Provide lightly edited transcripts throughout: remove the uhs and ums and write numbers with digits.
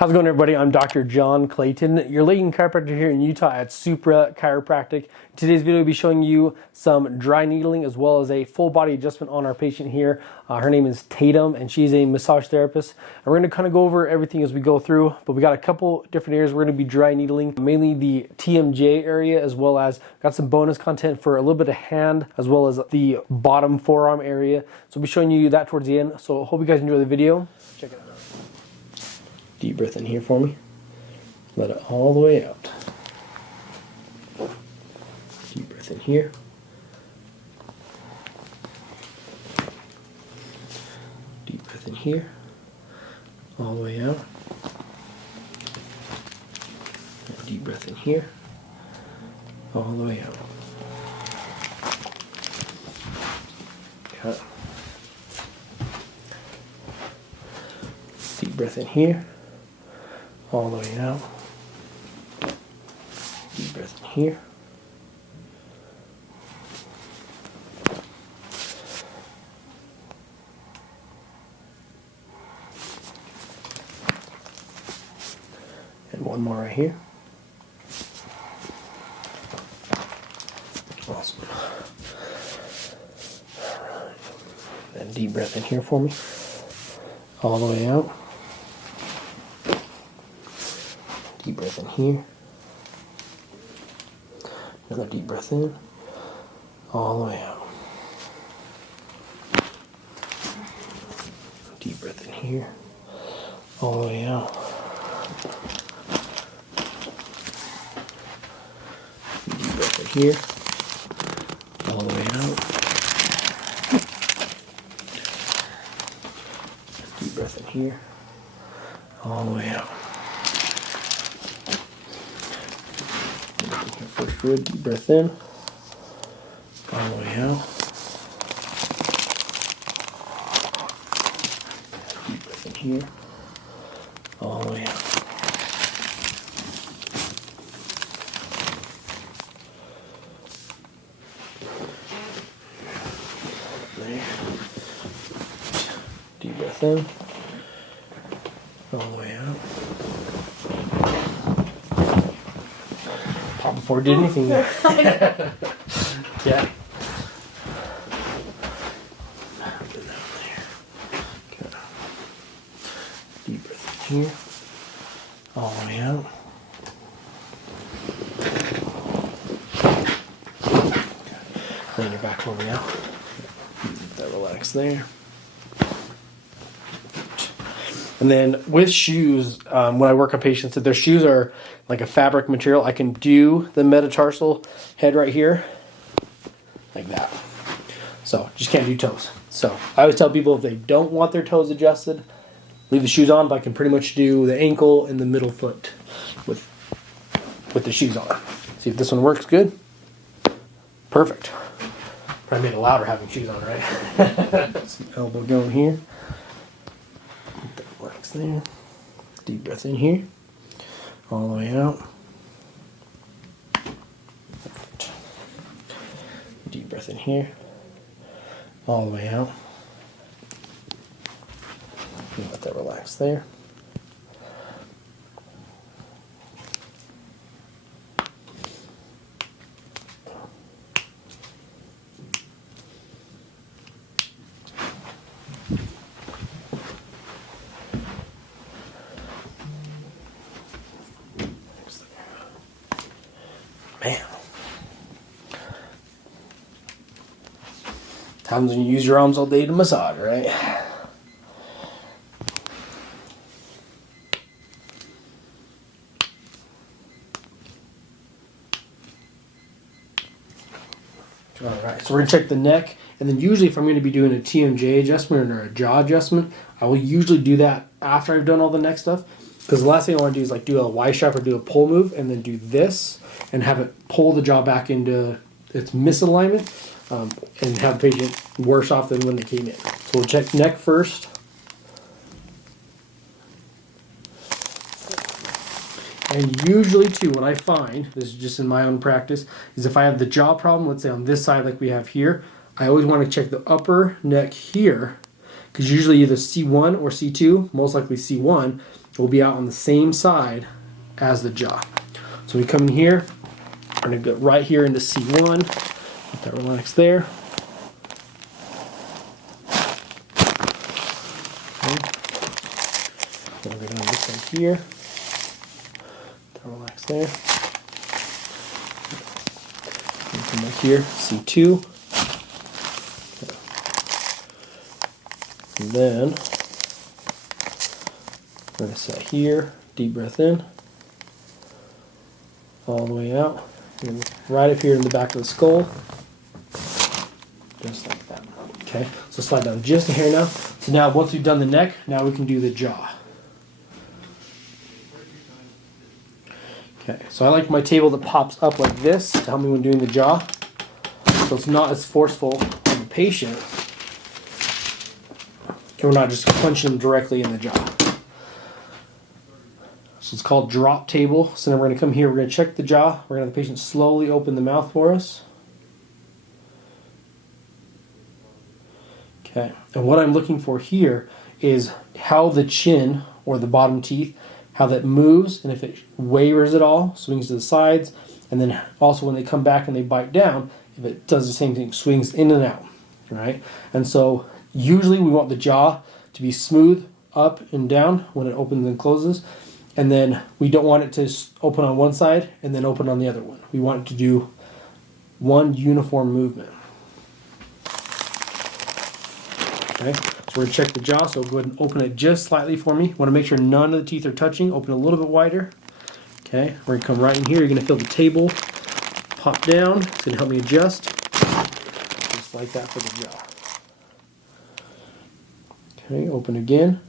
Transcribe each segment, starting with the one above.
How's it going, everybody? I'm Dr. John Clayton, your Layton chiropractor here in Utah at Supra Chiropractic. In today's video, I'll be showing you some dry needling as well as a full body adjustment on our patient here. Her name is Tatum, and she's a massage therapist. And we're going to kind of go over everything as we go through, but we got a couple different areas we're going to be dry needling, mainly the TMJ area, as well as got some bonus content for a little bit of hand, as well as the bottom forearm area. So I'll be showing you that towards the end. So hope you guys enjoy the video. Check it out. Deep breath in here for me. Let it all the way out. Deep breath in here. Deep breath in here. All the way out. And deep breath in here. All the way out. Cut. Deep breath in here. All the way out. Deep breath in here. And one more right here. Awesome. All right. Then deep breath in here for me. All the way out. Deep breath in here. Another deep breath in. All the way out. Deep breath in here. All the way out. Deep breath in here. All the way out. Deep breath in here. All the way out. First rib, deep breath in, all the way out. Deep breath in here, all the way out. There. Deep breath in, all the way out. Pop before I did anything there. Yeah. Okay. Deep breath in here. All the way out. Okay. Lean your back over now. Let that relax there. And then with shoes, when I work on patients, if their shoes are like a fabric material, I can do the metatarsal head right here, like that. So just can't do toes. So I always tell people if they don't want their toes adjusted, leave the shoes on, but I can pretty much do the ankle and the middle foot with the shoes on. See if this one works good. Perfect. Probably made it louder having shoes on, right? Some elbow going here. Relax there. Deep breath in here. All the way out. Perfect. Deep breath in here. All the way out. And let that relax there. Man. Times when you use your arms all day to massage, right? Alright, so we're going to check the neck, and then usually if I'm going to be doing a TMJ adjustment or a jaw adjustment, I will usually do that after I've done all the neck stuff, because the last thing I want to do is like do a Y strap or do a pull move, and then do this, and have it pull the jaw back into its misalignment, and have the patient worse off than when they came in. So we'll check neck first. And usually too, what I find, this is just in my own practice, is if I have the jaw problem, let's say on this side like we have here, I always want to check the upper neck here, because usually either C1 or C2, most likely C1, will be out on the same side as the jaw. So we come in here, we're going to go right here into C1, let that relax there. Okay. Then we're going to go on this side here, let that relax there. And come back here, C2. And then we're going to set here, deep breath in, all the way out, and right up here in the back of the skull, just like that. Okay, so slide down just a hair now. So now once we've done the neck, now we can do the jaw. Okay, so I like my table that pops up like this to help me when doing the jaw, so it's not as forceful on the patient. And we're not just punching them directly in the jaw. So it's called drop table. So now we're going to come here, we're going to check the jaw. We're going to have the patient slowly open the mouth for us. Okay, and what I'm looking for here is how the chin or the bottom teeth, how that moves, and if it wavers at all, swings to the sides, and then also when they come back and they bite down, if it does the same thing, swings in and out, right? And so usually we want the jaw to be smooth up and down when it opens and closes, and then we don't want it to open on one side and then open on the other one. We want it to do one uniform movement. Okay, so we're going to check the jaw, so go ahead and open it just slightly for me. Want to make sure none of the teeth are touching. Open a little bit wider. Okay, we're going to come right in here. You're going to feel the table pop down. It's going to help me adjust. Just like that for the jaw. Okay, open again.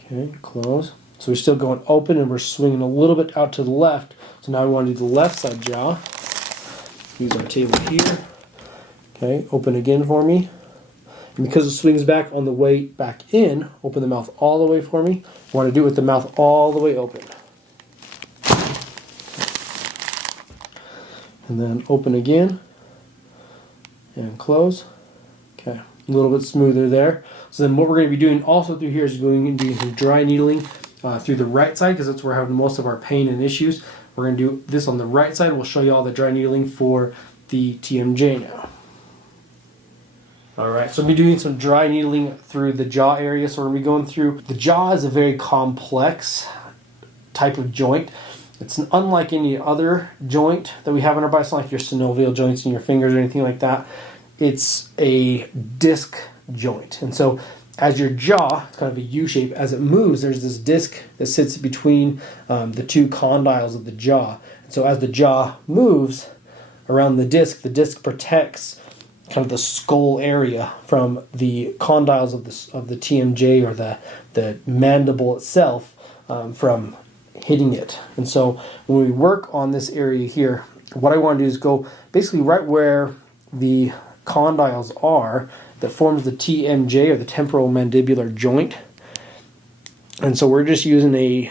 Okay, close. So we're still going open and we're swinging a little bit out to the left. So now we want to do the left side jaw. Use our table here. Okay, open again for me. And because it swings back on the way back in, open the mouth all the way for me. I want to do it with the mouth all the way open. And then open again. And close. Okay. A little bit smoother there. So then what we're going to be doing also through here is going and doing some dry needling through the right side, because that's where we're having most of our pain and issues. We're going to do this on the right side. We'll show you all the dry needling for the TMJ now. Alright, so we'll be doing some dry needling through the jaw area. So we're going to be going through, the jaw is a very complex type of joint. It's unlike any other joint that we have in our body. It's not like your synovial joints in your fingers or anything like that. It's a disc joint. And so as your jaw, it's kind of a U shape, as it moves, there's this disc that sits between the two condyles of the jaw. And so as the jaw moves around the disc protects kind of the skull area from the condyles of the TMJ or the mandible itself from hitting it. And so when we work on this area here, what I want to do is go basically right where the condyles are that forms the TMJ or the temporal mandibular joint. And so we're just using a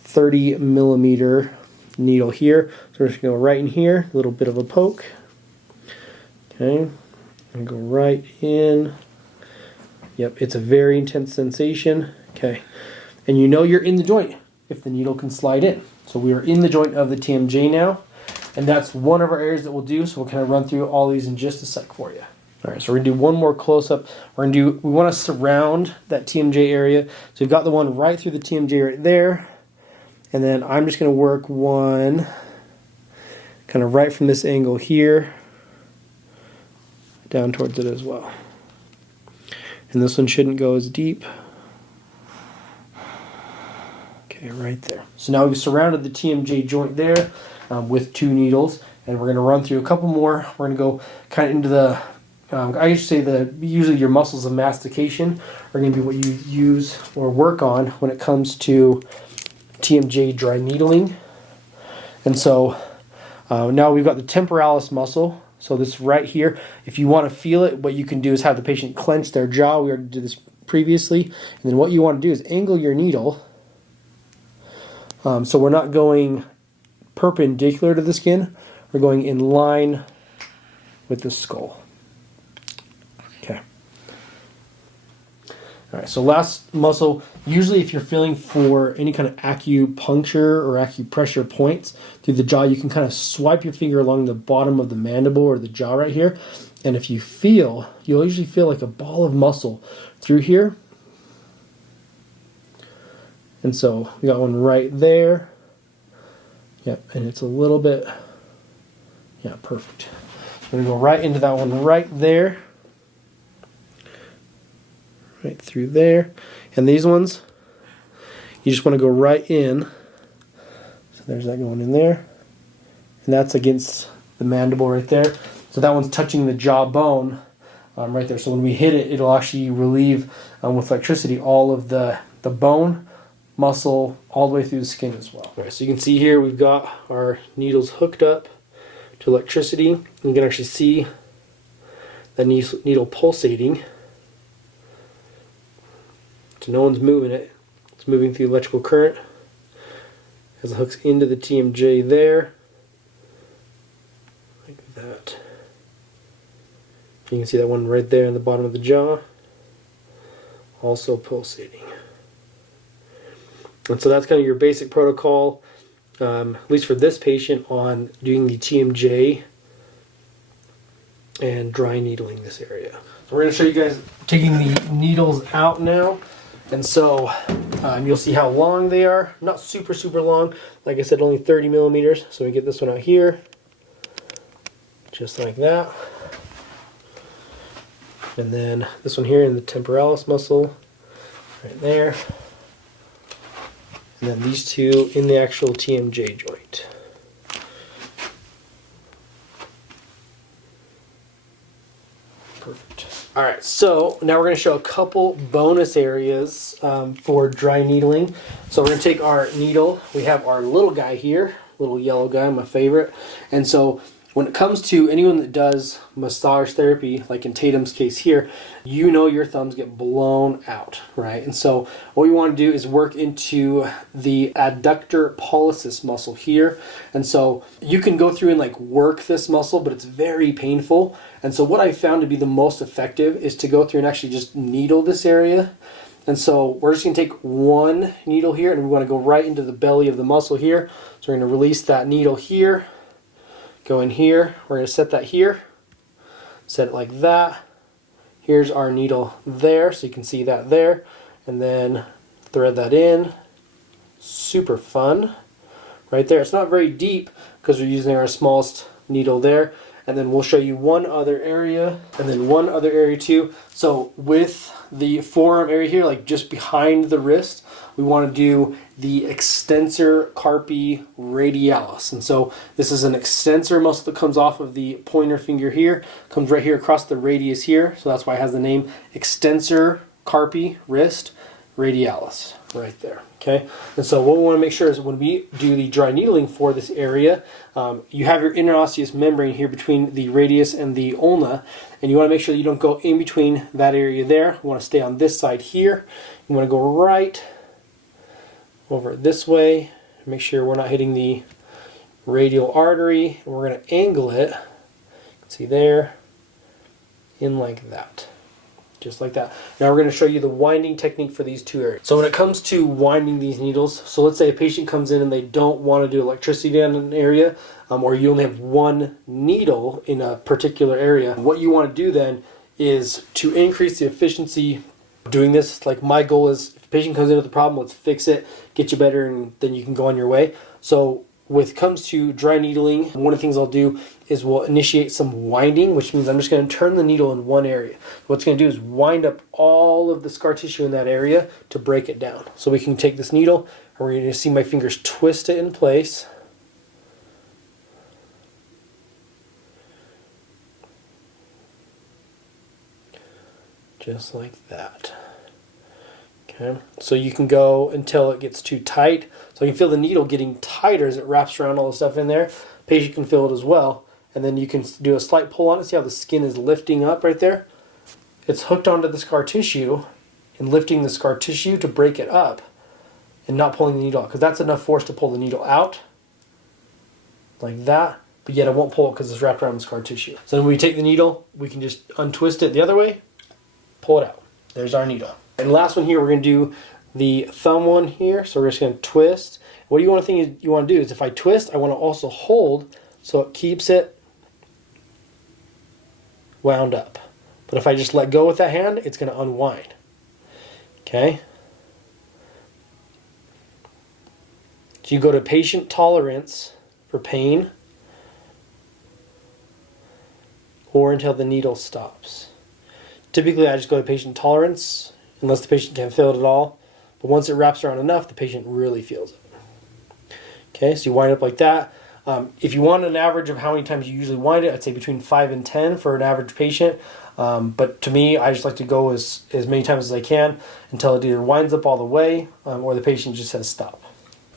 30 millimeter needle here. So we're just going to go right in here, a little bit of a poke. Okay, and go right in. Yep, it's a very intense sensation. Okay, and you know you're in the joint if the needle can slide in. So we are in the joint of the TMJ now. And that's one of our areas that we'll do, so we'll kind of run through all these in just a sec for you. All right, so we're going to do one more close-up. We want to surround that TMJ area. So we've got the one right through the TMJ right there. And then I'm just going to work one kind of right from this angle here down towards it as well. And this one shouldn't go as deep. Okay, right there. So now we've surrounded the TMJ joint there. With two needles, and we're going to run through a couple more. We're going to go kind of into the, I used to say usually your muscles of mastication are going to be what you use or work on when it comes to TMJ dry needling. And so now we've got the temporalis muscle. So this right here, if you want to feel it, what you can do is have the patient clench their jaw. We already did this previously. And then what you want to do is angle your needle. So we're not going perpendicular to the skin, we're going in line with the skull. All right, so last muscle, usually if you're feeling for any kind of acupuncture or acupressure points through the jaw, you can kind of swipe your finger along the bottom of the mandible or the jaw right here. And if you feel, you'll usually feel like a ball of muscle through here. And so we got one right there. Yep, and it's a little bit, yeah, perfect. I'm gonna go right into that one right there. Right through there. And these ones, you just want to go right in. So there's that going in there. And that's against the mandible right there. So that one's touching the jawbone right there. So when we hit it, it'll actually relieve with electricity all of the bone, muscle, all the way through the skin as well. All right, so you can see here we've got our needles hooked up to electricity. You can actually see the needle pulsating. So no one's moving it. It's moving through electrical current as it hooks into the TMJ there. Like that. You can see that one right there in the bottom of the jaw. Also pulsating. And so that's kind of your basic protocol, at least for this patient, on doing the TMJ and dry needling this area. So we're going to show you guys taking the needles out now. And so you'll see how long they are. Not super, super long. Like I said, only 30 millimeters. So we get this one out here. Just like that. And then this one here in the temporalis muscle. Right there. And then these two in the actual TMJ joint. Perfect. All right, so now we're going to show a couple bonus areas for dry needling. So we're going to take our needle. We have our little guy here, little yellow guy, my favorite. And so when it comes to anyone that does massage therapy, like in Tatum's case here, you know your thumbs get blown out, right? And so what we want to do is work into the adductor pollicis muscle here. And so you can go through and like work this muscle, but it's very painful. And so what I found to be the most effective is to go through and actually just needle this area. And so we're just going to take one needle here and we want to go right into the belly of the muscle here. So we're going to release that needle here. Go in here, we're going to set that here, set it like that. Here's our needle there, so you can see that there. And then thread that in. Super fun. Right there. It's not very deep because we're using our smallest needle there. And then we'll show you one other area, and then one other area too. So with the forearm area here, like just behind the wrist, we want to do the extensor carpi radialis. And so this is an extensor muscle that comes off of the pointer finger here, comes right here across the radius here. So that's why it has the name extensor carpi wrist radialis right there. Okay, and so what we want to make sure is when we do the dry needling for this area, you have your interosseous membrane here between the radius and the ulna, and you want to make sure that you don't go in between that area there. You want to stay on this side here. You want to go right over this way. Make sure we're not hitting the radial artery. And we're going to angle it. You can see there, in like that. Just like that. Now we're going to show you the winding technique for these two areas. So when it comes to winding these needles, so let's say a patient comes in and they don't want to do electricity in an area, or you only have one needle in a particular area. What you want to do then is to increase the efficiency of doing this. Like my goal is, if a patient comes in with a problem, let's fix it, get you better, and then you can go on your way. So when it comes to dry needling, one of the things I'll do is we'll initiate some winding, which means I'm just going to turn the needle in one area. What it's going to do is wind up all of the scar tissue in that area to break it down. So we can take this needle and we're going to see my fingers twist it in place. Just like that. Okay, so you can go until it gets too tight. So you can feel the needle getting tighter as it wraps around all the stuff in there. Patient can feel it as well. And then you can do a slight pull on it. See how the skin is lifting up right there? It's hooked onto the scar tissue and lifting the scar tissue to break it up and not pulling the needle out, because that's enough force to pull the needle out like that, but yet it won't pull it because it's wrapped around the scar tissue. So when we take the needle, we can just untwist it the other way, pull it out. There's our needle. And last one here, we're going to do the thumb one here. So we're just going to twist. What you want to do is if I twist, I want to also hold so it keeps it wound up. But if I just let go with that hand, it's going to unwind. Okay? So you go to patient tolerance for pain or until the needle stops. Typically, I just go to patient tolerance unless the patient can't feel it at all. But once it wraps around enough, the patient really feels it. Okay, so you wind up like that. If you want an average of how many times you usually wind it, I'd say between 5 and 10 for an average patient. But to me, I just like to go as many times as I can until it either winds up all the way or the patient just says stop.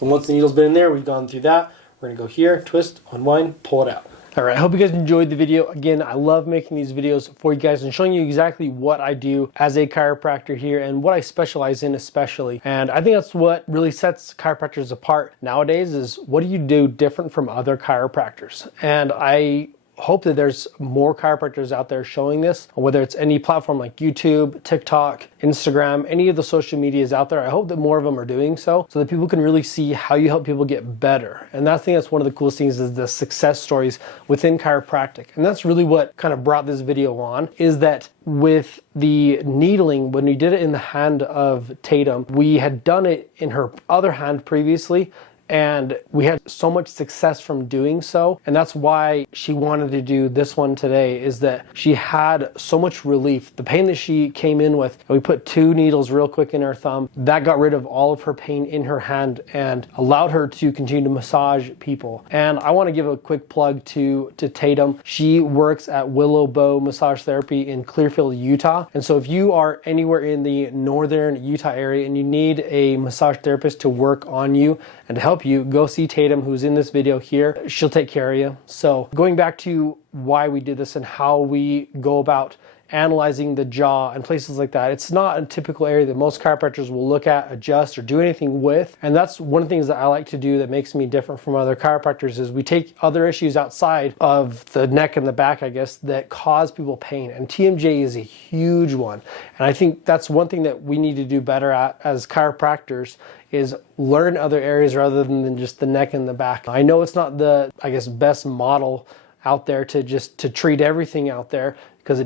And once the needle's been in there, we've gone through that. We're going to go here, twist, unwind, pull it out. All right, I hope you guys enjoyed the video. Again, I love making these videos for you guys and showing you exactly what I do as a chiropractor here and what I specialize in especially. And I think that's what really sets chiropractors apart nowadays is what do you do different from other chiropractors? And I hope that there's more chiropractors out there showing this, whether it's any platform like YouTube, TikTok, Instagram, any of the social medias out there. I hope that more of them are doing so that people can really see how you help people get better. And I think that's one of the coolest things is the success stories within chiropractic. And that's really what kind of brought this video on, is that with the needling, when we did it in the hand of Tatum, we had done it in her other hand previously, and we had so much success from doing so. And that's why she wanted to do this one today, is that she had so much relief. The pain that she came in with, and we put 2 needles real quick in her thumb, that got rid of all of her pain in her hand and allowed her to continue to massage people. And I want to give a quick plug to Tatum. She works at Willow Bow Massage Therapy in Clearfield, Utah. And so if you are anywhere in the northern Utah area and you need a massage therapist to work on you and to help you, go see Tatum, who's in this video here. She'll take care of you. So going back to why we did this and how we go about analyzing the jaw and places like that, it's not a typical area that most chiropractors will look at, adjust, or do anything with. And that's one of the things that I like to do that makes me different from other chiropractors, is we take other issues outside of the neck and the back, I guess, that cause people pain. And TMJ is a huge one. And I think that's one thing that we need to do better at as chiropractors, is learn other areas rather than just the neck and the back. I know it's not the, I guess, best model out there to treat everything out there, because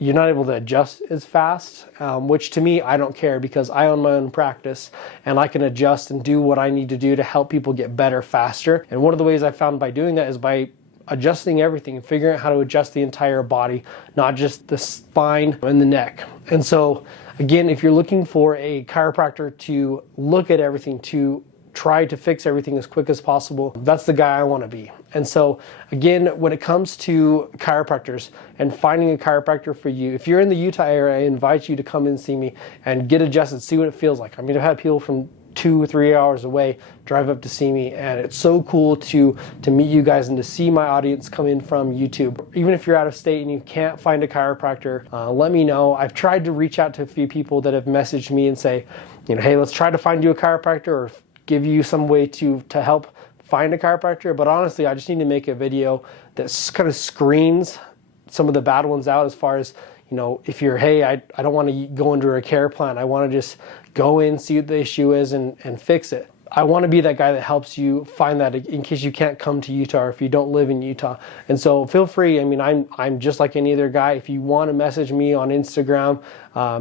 you're not able to adjust as fast, which to me, I don't care, because I own my own practice and I can adjust and do what I need to do to help people get better faster. And one of the ways I found by doing that is by adjusting everything and figuring out how to adjust the entire body, not just the spine and the neck. And so again, if you're looking for a chiropractor to look at everything, to try to fix everything as quick as possible, that's the guy I want to be. And so again, when it comes to chiropractors and finding a chiropractor for you, if you're in the Utah area, I invite you to come and see me and get adjusted, see what it feels like. I mean, I've had people from 2 or 3 hours away drive up to see me, and it's so cool to meet you guys and to see my audience come in from YouTube. Even if you're out of state and you can't find a chiropractor, let me know. I've tried to reach out to a few people that have messaged me and say, hey, let's try to find you a chiropractor or give you some way to help find a chiropractor. But honestly, I just need to make a video that kind of screens some of the bad ones out, as far as, if you're, hey, I don't want to go under a care plan. I want to just go in, see what the issue is, and fix it. I want to be that guy that helps you find that in case you can't come to Utah or if you don't live in Utah. And so feel free. I mean, I'm just like any other guy. If you want to message me on Instagram,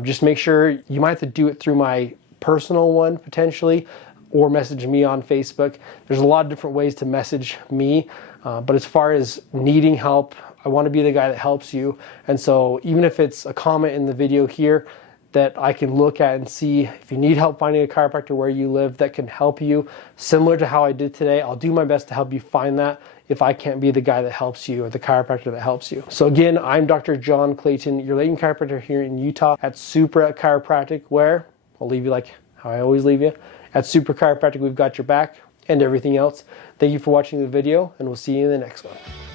just make sure you might have to do it through my personal one potentially, or message me on Facebook. There's a lot of different ways to message me. But as far as needing help, I want to be the guy that helps you. And so even if it's a comment in the video here that I can look at and see if you need help finding a chiropractor where you live that can help you, similar to how I did today, I'll do my best to help you find that if I can't be the guy that helps you or the chiropractor that helps you. So again, I'm Dr. John Clayton, your Layton chiropractor here in Utah at Supra Chiropractic, where I'll leave you like how I always leave you. At Supra Chiropractic, we've got your back and everything else. Thank you for watching the video, and we'll see you in the next one.